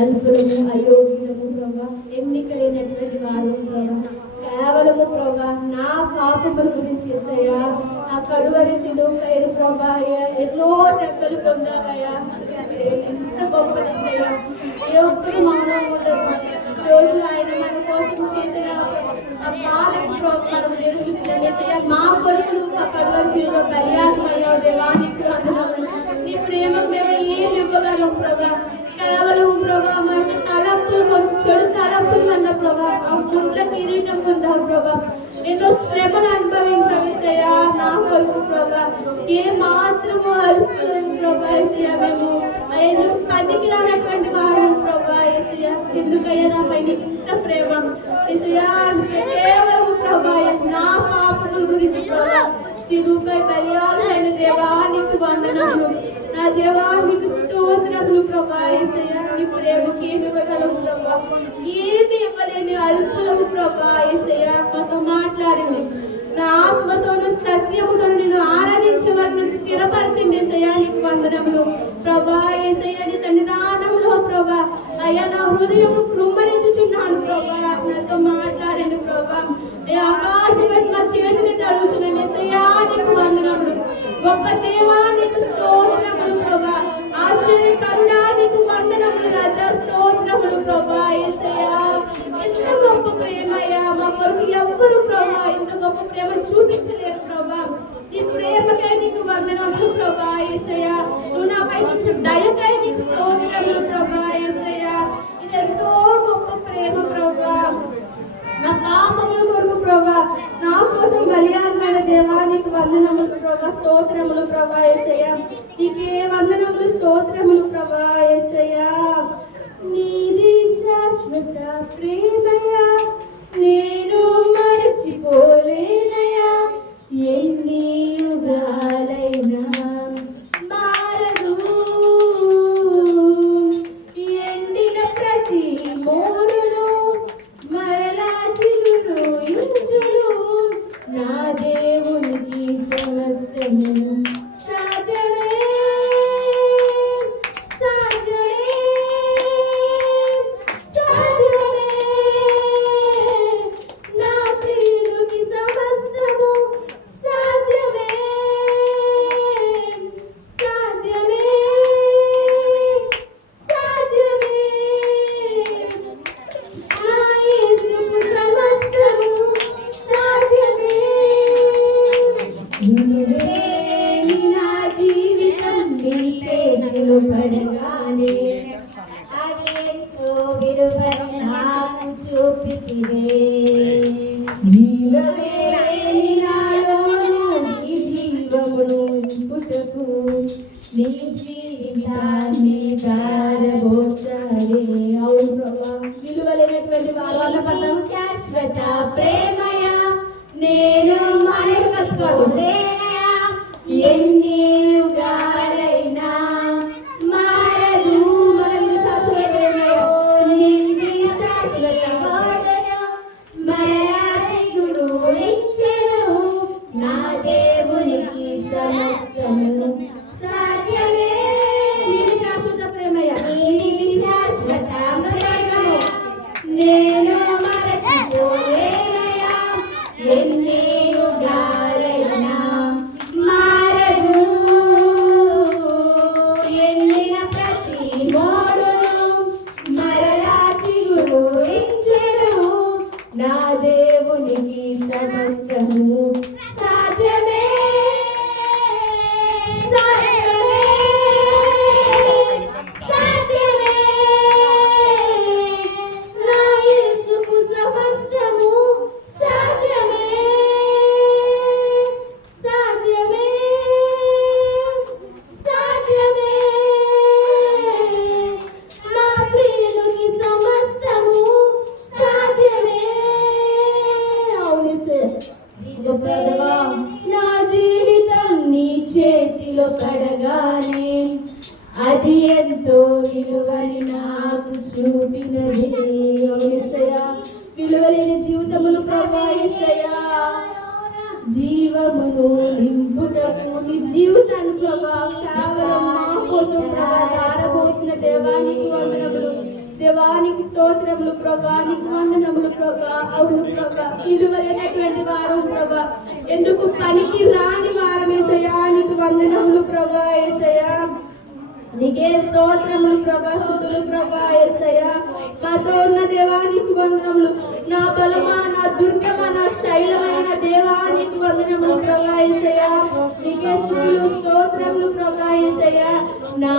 అల్పులము అయోగ్యులము ప్రభా, ఎన్నికైనటువంటి వారు ప్రభా, కేవలము ప్రభా నా పాపముల గురించి యేసయ్యా, నా కలువరి సిలువపైన ప్రభా ఎన్నో దెబ్బలు పొందావయ్యా. ఎంత గొప్పదయ్యా, ఏ ఒక్కరు మౌనం ఉండదు. రోజు ఆయన మన కోసం చేసిన పాలకు మనం తెలుసుకుంటున్నా. మా కొరకు ఆ కలువరి సిలువ కళ్యాణమయ్యా దేవానికి నీ ప్రేమకు మేము ఏం ఇవ్వగలం ప్రభా. కేవలం ప్రభా మన తలంపులు చెడు తలంపులు అన్న ప్రభా, ఆ గుండ్ల కిరీటం ఉందాం ప్రభా. ఎన్నో శ్రమను అనుభవించవచ్చయ్యా నా కొరకు ప్రభా. ఏ మాత్రము అల్పులం ప్రభా ఏసయ్యా, మేము ఎందుకు పనికి రానటువంటి వారు ప్రభా ఏసయ్యా. ఎందుకయ్యా నా పైన ఇంత ప్రేమ ఏసయ్యా, కేవలం ప్రభా నా పాపముల గురించి ప్రభా సిలువపై బలియాలైన దేవానికి వందనములు. నా దేవానికి స్తోత్రములు ప్రభా యేసయ్యా. నీ ప్రేమకి ఏమి ఇవ్వగలము ప్రభా, ఏమి ఇవ్వలేని అల్పులము ప్రభా యేసయ్యా. మాతో మాట్లాడింది నా ఆత్మతోను సత్యముతో నేను ఆరాధించే వారిని స్థిరపరిచింది యేసయ్యా. నీకు వందనములు ప్రభా యేసయ్యా. నీ సన్నిధానంలో ప్రభా అయ్యా నా హృదయం కృమ్మరించుచున్నాను ప్రభా. నాతో మాట్లాడండి ప్రభా. ఆకాశం నా చేతిని తడుచున్నాను యేసయ్యా. నీకు వందనములు గొప్ప దేవా, నీకు స్తోత్రములు ప్రభా. ఆశ్చర్యకరుడా నీకు వందనములు రాజా, స్తోత్రములు ప్రభా యేసయ్యా. ఎంత గొప్ప ప్రేమయ్యా, మా కొరకు ఎవ్వరు ప్రభా ఇంత గొప్ప ప్రేమను చూపించలేరు ప్రభా. నీ ప్రేమకై నీకు వందనములు ప్రభా యేసయ్యా. నువ్వు నాపై చూపించు దయకై నీకు స్తోత్రములు ప్రభా యేసయ్యా. ఇది ఎంతో గొప్ప ప్రేమ ప్రభా. నా పాపముల కొరకు ప్రభా నా కోసం బలియాగమైన దేవా నీకు వందనములు ప్రభా, స్తోత్రములు ప్రభా యేసయ్యా. నీకే వందనములు స్తోత్రములు ప్రభా యేసయ్యా. నీది శాశ్వత ప్రేమయా, నేను మరచిపోలేనయా. ఎన్ని యుగాలైనా మారదు, ఎండిన ప్రతి మోడును మరలా చిగురు యుజులు. నా దేవునికి సమస్తము సాధ్యమే, సాధ్యమే, సాధ్యమే. నా ప్రియునికి సమస్తము సాధ్యమే, సాధ్యమే, సాధ్యమే. నా యేసుకు సమస్తము సాధ్యమే. నీవేని నా జీవితం నీ చేతిలో పడగానే అదెంతో విలువని నాకు చూపితివే. జీవమే లేని నాలోను నీ జీవమును పుటకు నీ జీవితాన్ని దారబోచాలే. అవును ప్రభా, విలువలేనటువంటి వాళ్ళ పదం శాశ్వత ప్రేమయా, నేను మనకు కలుసుకోలేనయా. ఎన్ని యుగాలైనా మారదు మన శాశ్వత ప్రేమయా. నీది శాశ్వత వాదన మరలా చిగురు ఇచ్చెను. నా దేవునికి సమస్తము సాధ్యమే. నీది శాశ్వత ప్రేమయా, నీది శాశ్వత ప్రేమము, నేను మరచిపోలేనయా. ఎన్ని యుగాలైనా మారదు. అది ఎంతో విలువని నాకు చూపినది. యేసయ్యా విలువలేని జీవితములు ప్రభా యేసయ్యా జీవమును నింపుటకు నీ జీవితాన్ని ప్రభా కేవలం మా కోసం ప్రభా దారబోసిన దేవానికి వందనములు, దేవానికి స్తోత్రములు ప్రభా, నీకు వందనములు ప్రభా. అవును ప్రభా విలువైనటువంటి వారు ప్రభా, ఎందుకు పనికి రాని వారం యేసయ్యా, నీకు వందనములు ప్రభా యేసయ్యా. నీకే స్తోత్రములు ప్రభా, స్తుతులు ప్రభా యేసయ్యా. మాతో ఉన్న దేవానికి వందనములు, నా బలమా, నా దుర్గమా, నా శైలమైన దేవానికి వందనములు ప్రభా యేసయ్యా. నీకే స్తుతులు స్తోత్రములు ప్రభా యేసయ్యా. నా